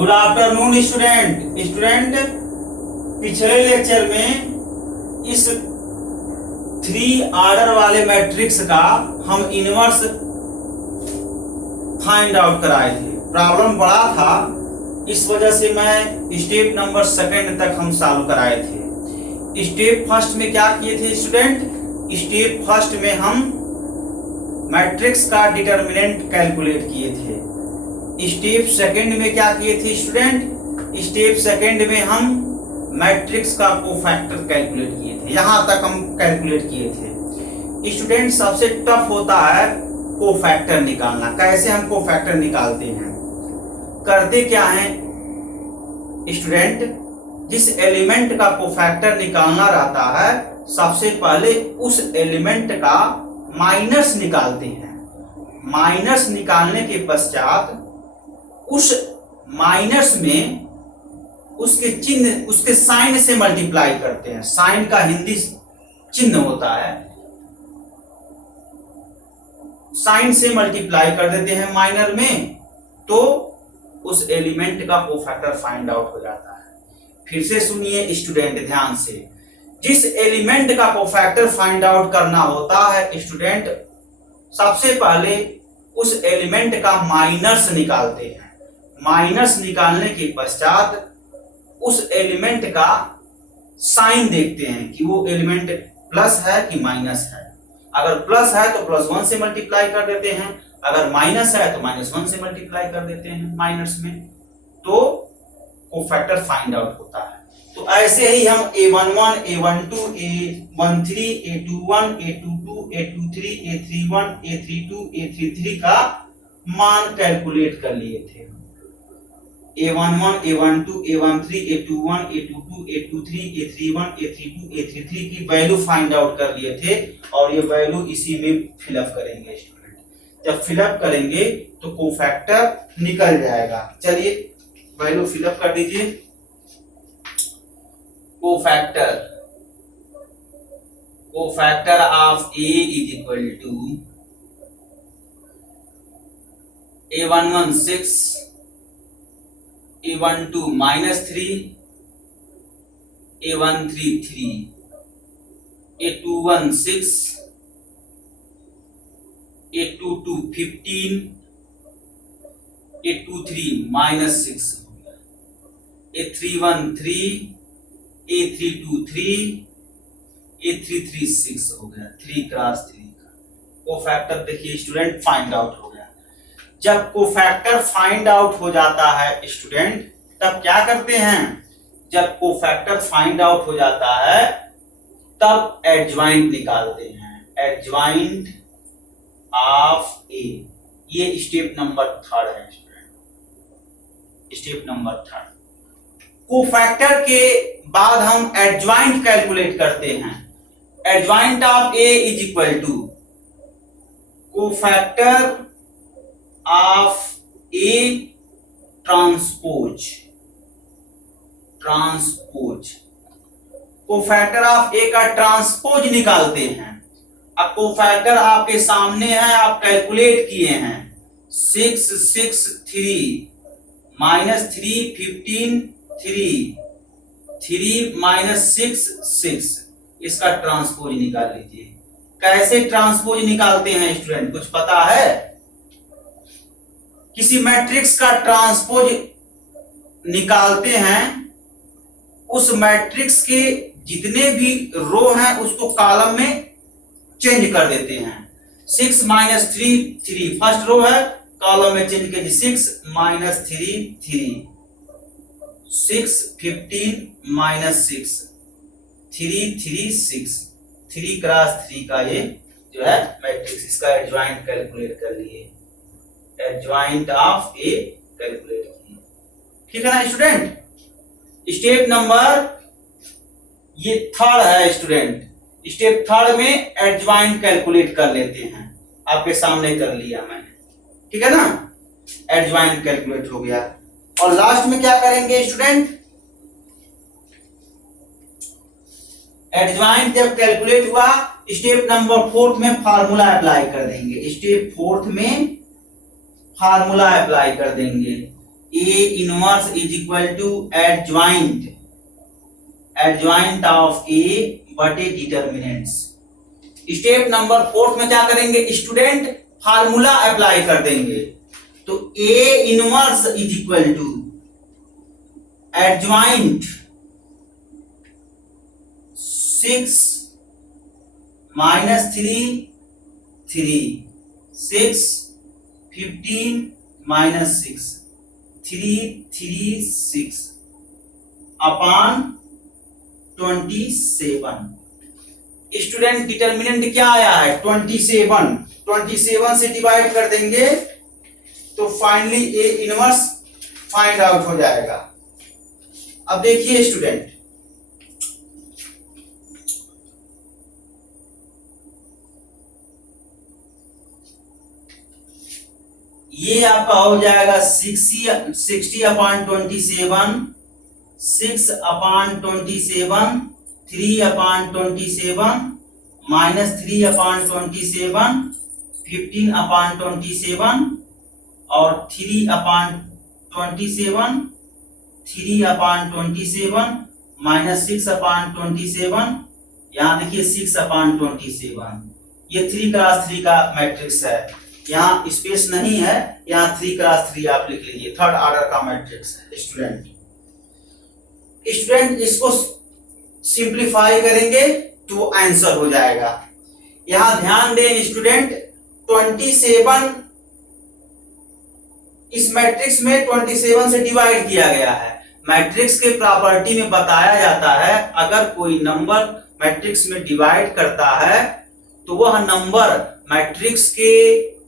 Good afternoon student पिछले lecture में इस 3 ऑर्डर वाले मैट्रिक्स का हम इनवर्स फाइंड आउट कराए थे। प्रॉब्लम बड़ा था, इस वजह से मैं स्टेप नंबर 2 तक हम सॉल्व कराए थे। स्टेप फर्स्ट में क्या किए थे स्टूडेंट? स्टेप फर्स्ट में हम मैट्रिक्स का डिटर्मिनेंट कैलकुलेट किए थे। स्टेप सेकंड में क्या किए थे स्टूडेंट? स्टेप सेकंड में हम मैट्रिक्स का कोफैक्टर कैलकुलेट किए थे। यहां तक हम कैलकुलेट किए थे। स्टूडेंट सबसे टफ होता है कोफैक्टर निकालना। कैसे हम कोफैक्टर निकालते हैं? करते क्या है स्टूडेंट, जिस एलिमेंट का कोफैक्टर निकालना रहता है सबसे पहले उस एलिमेंट का माइनस निकालते हैं। माइनस निकालने के पश्चात उस माइनस में उसके चिन्ह, उसके साइन से मल्टीप्लाई करते हैं। साइन का हिंदी चिन्ह होता है, साइन से मल्टीप्लाई कर देते हैं माइनर में, तो उस एलिमेंट का कोफैक्टर फाइंड आउट हो जाता है। फिर से सुनिए स्टूडेंट ध्यान से, जिस एलिमेंट का कोफैक्टर फाइंड आउट करना होता है स्टूडेंट, सबसे पहले उस एलिमेंट का माइनस निकालते हैं। माइनस निकालने के पश्चात उस एलिमेंट का साइन देखते हैं कि वो एलिमेंट प्लस है कि माइनस है। अगर प्लस है तो +1 से मल्टीप्लाई कर देते हैं, अगर माइनस है तो -1 से मल्टीप्लाई कर देते हैं माइनस में, तो कोफैक्टर फाइंड आउट होता है। तो ऐसे ही हम A11, A12, A13, A21, A22, A23, A31, A32, A33 का मान कैलकुलेट कर लिए थे। A11, A12, A13, A21, A22, A23, A31, A32, A33 की वैल्यू फाइंड आउट कर लिए थे और ये वैल्यू इसी में फिलअप करेंगे स्टूडेंट। जब फिलअप करेंगे तो कोफैक्टर निकल जाएगा। चलिए वैल्यू फिलअप कर दीजिए। Cofactor of A is equal to A11 6, A12 -3, A13 3, A21 6, A22 15, A23 -6 हो गया, A31 3, A32 3, A33 6 हो गया। 3 क्रॉस 3 का कोफैक्टर देखिए स्टूडेंट फाइंड आउट हो गया। जब कोफैक्टर फाइंड आउट हो जाता है स्टूडेंट, तब क्या करते हैं? जब कोफैक्टर फाइंड आउट हो जाता है तब एडज्वाइंट निकालते हैं। एडज्वाइंट ऑफ ए, ये स्टेप नंबर 3 है स्टूडेंट। स्टेप नंबर 3 कोफैक्टर के बाद हम एडज्वाइंट कैलकुलेट करते हैं। Adjoint of A is equal to cofactor of A transpose. Cofactor of A का ट्रांसपोज निकालते हैं। अब कोफैक्टर आपके सामने है, आप कैलकुलेट किए हैं। 6 6 3 -3 15 3 3 -6 6, इसका ट्रांसपोज निकाल लीजिए। कैसे ट्रांसपोज निकालते हैं स्टूडेंट, कुछ पता है? किसी मैट्रिक्स का ट्रांसपोज निकालते हैं, उस मैट्रिक्स के जितने भी रो हैं उसको कॉलम में चेंज कर देते हैं। 6 -3 3 फर्स्ट रो है, कॉलम में चेंज कीजिए। 6 -3 3, 6 15 -6 3 3 6, 3 क्रॉस 3 का ये जो है मैट्रिक्स, इसका एडज्वाइंट कैलकुलेट कर लिए। एडज्वाइंट ऑफ ए कैलकुलेट किए, ठीक है ना स्टूडेंट। स्टेप नंबर ये 3 है स्टूडेंट। स्टेप 3 में एडज्वाइंट कैलकुलेट कर लेते हैं। आपके सामने कर लिया मैंने, ठीक है ना। एडज्वाइंट कैलकुलेट हो गया और लास्ट में क्या करेंगे स्टूडेंट? एडज्वाइंट जब कैलकुलेट हुआ, स्टेप नंबर 4 में फार्मूला अप्लाई कर देंगे। स्टेप 4 में फार्मूला अप्लाई कर देंगे। A inverse is equal to adjoint of A बटे डिटर्मिनेंट्स। स्टेप नंबर 4 में क्या करेंगे स्टूडेंट, फार्मूला अप्लाई कर देंगे। तो A inverse is equal to adjoint 6 minus 3 6 15 minus 6 3 6 upon 27। Student determinant क्या आया है 27 से डिवाइड कर देंगे तो finally A inverse find out हो जाएगा। अब देखिए स्टूडेंट, ये आपका हो जाएगा 60 upon 27 6 upon 27 3 upon 27 minus 3 upon 27 15 upon 27 और 3 अपॉन 27 3 अपॉन 27 माइनस 6 अपॉन 27। यहाँ देखिए 6 अपॉन 27, ये 3 क्रॉस 3 का मैट्रिक्स है, यहाँ स्पेस नहीं है, यहाँ 3 क्रॉस 3 आप लिख लीजिए, थर्ड ऑर्डर का मैट्रिक्स है। स्टूडेंट इसको सिंप्लीफाई करेंगे तो आंसर हो जाएगा। यहां ध्यान दें स्टूडेंट, 27 इस मैट्रिक्स में 27 से डिवाइड किया गया है। मैट्रिक्स के प्रॉपर्टी में बताया जाता है अगर कोई नंबर मैट्रिक्स में डिवाइड करता है तो वह नंबर मैट्रिक्स के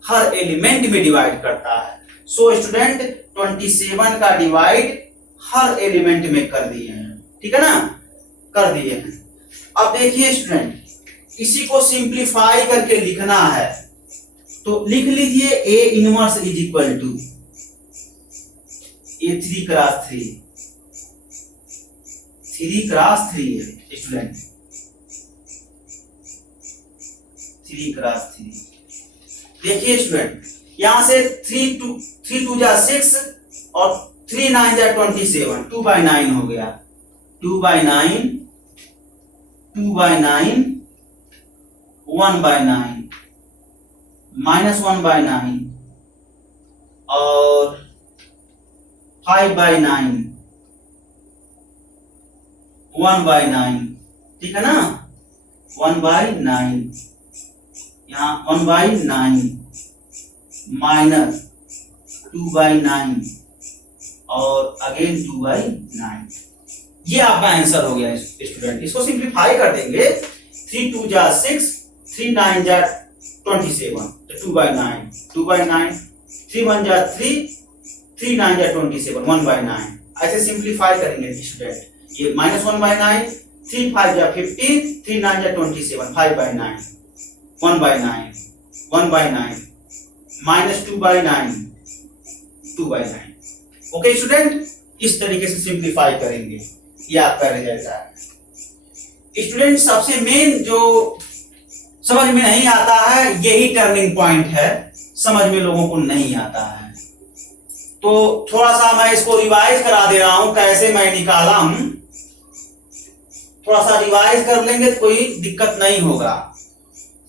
हर एलिमेंट में डिवाइड करता है। सो स्टूडेंट 27 का डिवाइड हर एलिमेंट में कर दिए हैं, ठीक है ना, कर दिए हैं। अब देखिए स्टूडेंट, इसी को सिंप्लीफाई करके लिखना है तो लिख लीजिए A inverse is equal to A 3 cross 3 है स्टूडेंट, 3 क्रॉस 3। देखिए स्टूडेंट, यहां से 3 2 जा 6 और 3 9 जा 27, 2/9 हो गया, 2/9 2/9 1/9 माइनस 1/9 और 5/9 1/9, ठीक है ना, 1/9, यहाँ 1/9 माइनस 2/9 और अगेन 2/9। ये आपका आंसर हो गया स्टूडेंट। इसको सिंप्लीफाई कर देंगे, 3 2 जा 6 3 9 जा 27, 2/9 2/9 3 1 जा 3 3 9 जा 27, 1/9। ऐसे सिंप्लीफाई करेंगे स्टूडेंट, ये माइनस 1/9 3 5 जा 15 3 9 जा 27, 5/9 1/9 1/9 माइनस 2/9 2/9। ओके स्टूडेंट, इस तरीके से सिंप्लीफाई करेंगे, ये आपका रिजल्ट है। स्टूडेंट सबसे मेन जो समझ में नहीं आता है यही टर्निंग पॉइंट है, समझ में लोगों को नहीं आता है। तो थोड़ा सा मैं इसको रिवाइज करा दे रहा हूं, कैसे मैं निकाला हूं, थोड़ा सा रिवाइज कर लेंगे तो कोई दिक्कत नहीं होगा।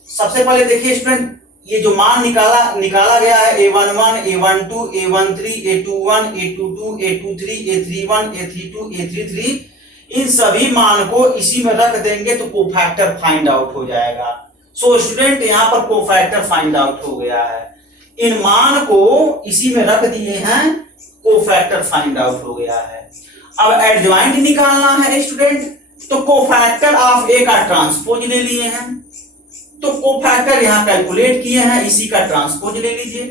सबसे पहले देखिए स्टूडेंट, ये जो मान निकाला गया है A11 A12 A13 A21 A22 A23 A31 A32 A33, इन सभी मान को इसी में रख देंगे तो कोफैक्टर फाइंड आउट हो जाएगा। सो स्टूडेंट यहाँ पर कोफैक्टर फाइंड आउट हो गया है, इन मान को इसी में रख दिए हैं, कोफैक्टर फाइंड आउट हो गया है। अब एडजॉइंट निकालना है स्टूडेंट, तो कोफैक्टर ऑफ ए का ट्रांसपोज ले लिए हैं, तो कोफैक्टर यहां कैलकुलेट किए हैं, इसी का ट्रांसपोज ले लीजिए।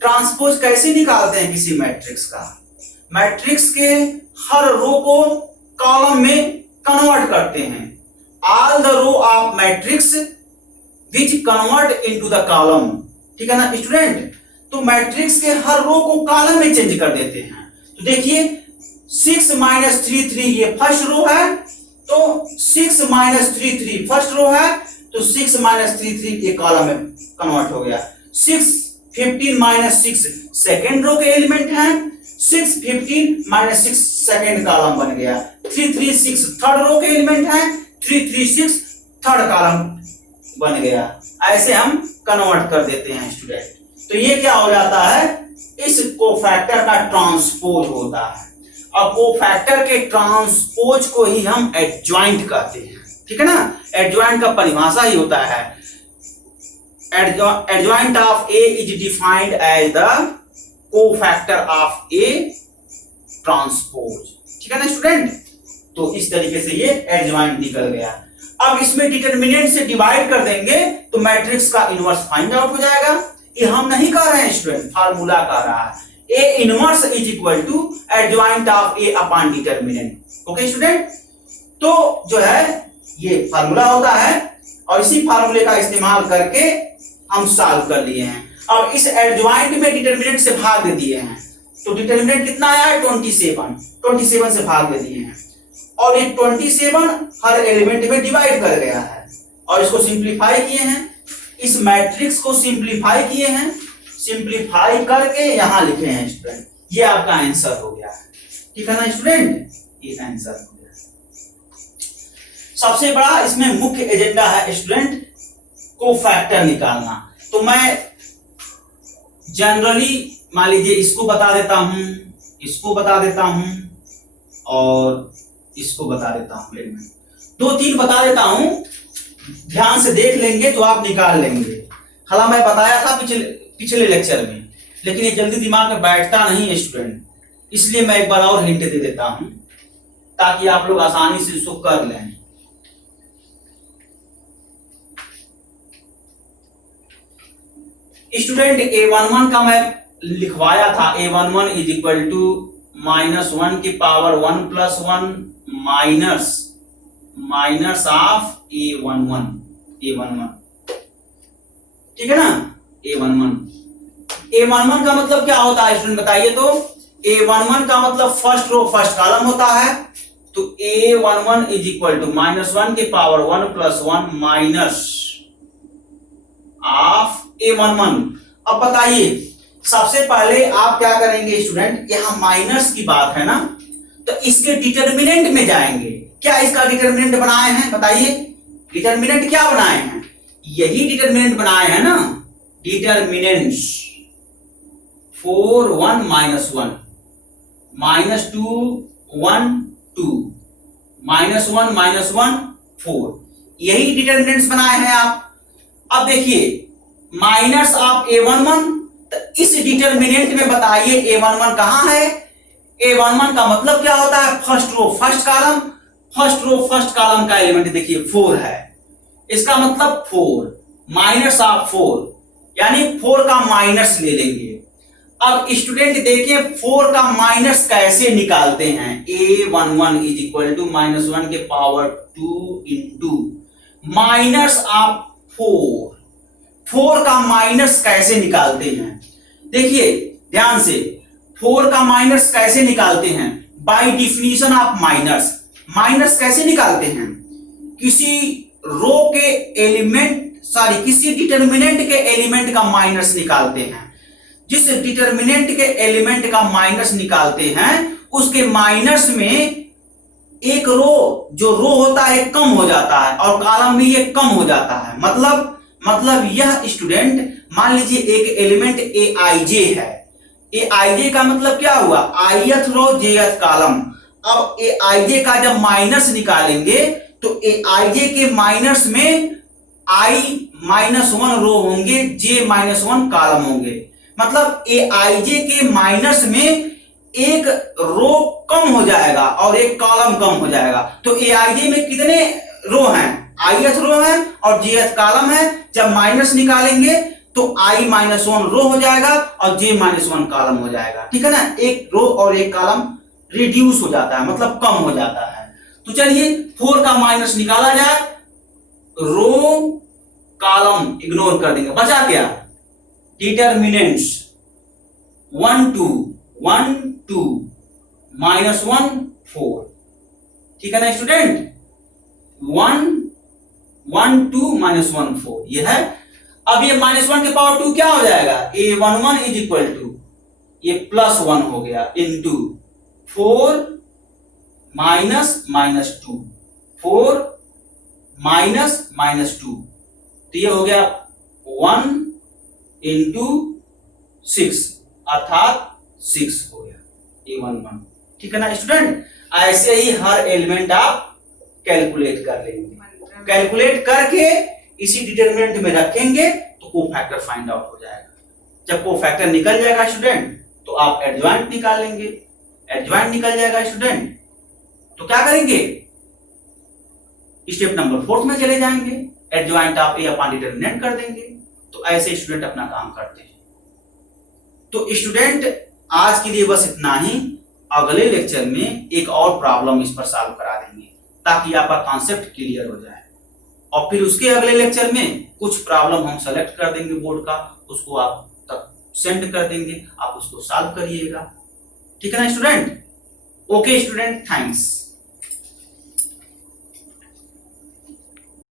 ट्रांसपोज कैसे निकालते हैं किसी मैट्रिक्स का, मैट्रिक्स के हर रो को कॉलम में कन्वर्ट करते हैं, all the row of matrix which convert into the column, ठीक है ना स्टूडेंट। तो मैट्रिक्स के हर रो को कॉलम में चेंज कर देते हैं। तो देखिए 6 - 3 3 ये फर्स्ट रो है, तो 6 - 3 3 फर्स्ट रो है, तो 6 - 3 3 ये कॉलम में कन्वर्ट हो गया। 6 15 - 6 सेकेंड रो के एलिमेंट हैं, 6 15 माइनस 6 सेकेंड कॉलम बन गया। 336 थर्ड रो के एलिमेंट है, 336 थर्ड कॉलम बन गया। ऐसे हम कन्वर्ट कर देते हैं स्टूडेंट। तो ये क्या हो जाता है, इस कोफैक्टर का ट्रांसपोज होता है, और कोफैक्टर के ट्रांसपोज को ही हम एडजॉइंट कहते हैं। ठीक है ना, एडजॉइंट का परिभाषा ही होता है, adjoint of A is defined as the cofactor of A transpose। ठीक है ना स्टूडेंट, तो इस तरीके से ये adjoint निकल गया। अब इसमें डिटरमिनेंट से डिवाइड कर देंगे तो मैट्रिक्स का इनवर्स फाइंड आउट हो जाएगा। ये हम नहीं कह रहे हैं स्टूडेंट, फार्मूला कह रहा है, A inverse is equal to adjoint of A upon determinant. Okay student, तो जो है ये फार्मूला होता है, और इसी फार्मूले का इस्तेमाल करके हम सॉल्व कर लिए हैं। अब इस एडजॉइंट में डिटरमिनेंट से भाग दे दिए हैं, तो डिटरमिनेंट कितना आया है 27 से भाग दे दिए हैं, और ये 27 हर एलिमेंट में डिवाइड कर गया है, और इसको सिंप्लीफाई किए हैं, इस मैट्रिक्स को सिंप्लीफाई किए हैं, सिंप्लीफाई करके यहां लिखे हैं स्टूडेंट। ये आपका आंसर हो गया है। ठीक है ना स्टूडेंट, ये आंसर हो गया। सबसे बड़ा इसमें मुख्य एजेंडा है स्टूडेंट कोफैक्टर निकालना। तो मैं जनरली मान लीजिए इसको बता देता हूं, इसको बता देता हूं, और इसको बता देता हूं, 2-3 बता देता हूं, ध्यान से देख लेंगे तो आप निकाल लेंगे। हालांकि मैं बताया था पिछले लेक्चर में, लेकिन ये जल्दी दिमाग में बैठता नहीं है स्टूडेंट, इसलिए मैं एक बार और हिंट दे देता हूं ताकि आप लोग आसानी से इसको कर लें। स्टूडेंट A11 का मैं लिखवाया था, A11 इज इक्वल टू -1 की पावर 1 + 1 माइनस ऑफ A11। ठीक है ना, A11 का मतलब क्या होता है स्टूडेंट बताइए तो। A11 का मतलब फर्स्ट रो फर्स्ट कॉलम होता है, तो A11 इज इक्वल टू -1 की पावर 1 + 1 माइनस ऑफ A11। अब बताइए, सबसे पहले आप क्या करेंगे स्टूडेंट, यहां माइनस की बात है ना, तो इसके डिटरमिनेंट में जाएंगे। क्या इसका डिटरमिनेंट बनाए हैं बताइए, डिटरमिनेंट क्या बनाए हैं, यही डिटरमिनेंट बनाए हैं ना, डिटरमिनेंट्स 4 1 -1 -2 1 2 -1 -1 4, यही डिटरमिनेंट्स बनाए हैं आप। अब देखिए माइनस ऑफ A11, तो इस डिटरमिनेंट में बताइए A11 कहां है। A11 का मतलब क्या होता है, first row first column, first row first column का एलिमेंट देखिए 4 है, इसका मतलब 4 माइनस ऑफ 4, यानी 4 का माइनस ले लेंगे। अब स्टूडेंट देखिए 4 का माइनस कैसे निकालते हैं, A11 इज इक्वल टू -1 के पावर 2 इंटू माइनस ऑफ 4 का माइनस कैसे निकालते हैं, देखिए ध्यान से, 4 का माइनस कैसे निकालते हैं, by definition of minus. Minus कैसे निकालते हैं, किसी रो के एलिमेंट किसी डिटरमिनेंट के एलिमेंट का माइनस निकालते हैं। जिस डिटरमिनेंट के एलिमेंट का माइनस निकालते हैं उसके माइनस में एक रो, जो रो होता है कम हो जाता है, और कॉलम भी ये कम हो जाता है। मतलब यह स्टूडेंट मान लीजिए एक एलिमेंट Aij है, Aij का मतलब क्या हुआ, ith रो jth कॉलम। अब Aij का जब माइनस निकालेंगे तो Aij के माइनस में i-1 रो होंगे, j-1 कॉलम होंगे। मतलब Aij के माइनस में एक रो कम हो जाएगा और एक कॉलम कम हो जाएगा। तो Aij में कितने रो हैं, ith रो है और jth कॉलम है। जब माइनस निकालेंगे तो i-1 रो हो जाएगा और j-1 कॉलम हो जाएगा। ठीक है ना, एक रो और एक कॉलम रिड्यूस हो जाता है, मतलब कम हो जाता है। तो चलिए 4 का माइनस निकाला जाए, रो कॉलम इग्नोर कर देंगे, बचा क्या, डिटरमिनेंट्स 1 2 1 2 -1 4। ठीक है ना स्टूडेंट, 1 1 2 -1 4 ये है। अब ये -1 के पावर 2 क्या हो जाएगा, A11 इज इक्वल टू, ये +1 हो गया इंटू 4 -(-2), 4 -(-2), तो ये हो गया 1 इंटू 6 अर्थात 6 हो गया, ये 1 ठीक है ना स्टूडेंट। ऐसे ही हर एलिमेंट आप कैलकुलेट कर लेंगे, कैलकुलेट करके इसी डिटरमिनेंट में रखेंगे तो कोफैक्टर फाइंड आउट हो जाएगा। जब कोफैक्टर निकल जाएगा स्टूडेंट तो आप एडजॉइंट निकालेंगे, एडजॉइंट निकल जाएगा स्टूडेंट तो क्या करेंगे, स्टेप नंबर 4 में चले जाएंगे, एडजॉइंट आप ए अपॉन डिटरमिनेंट कर देंगे। तो ऐसे स्टूडेंट अपना काम करते हैं। तो स्टूडेंट आज के लिए बस इतना ही, अगले लेक्चर में एक और प्रॉब्लम इस पर सॉल्व करा देंगे ताकि आपका कॉन्सेप्ट क्लियर हो जाए, और फिर उसके अगले लेक्चर में कुछ प्रॉब्लम हम सेलेक्ट कर देंगे बोर्ड का, उसको आप तक सेंड कर देंगे, आप उसको सॉल्व करिएगा, ठीक है ना स्टूडेंट। Okay student, thanks.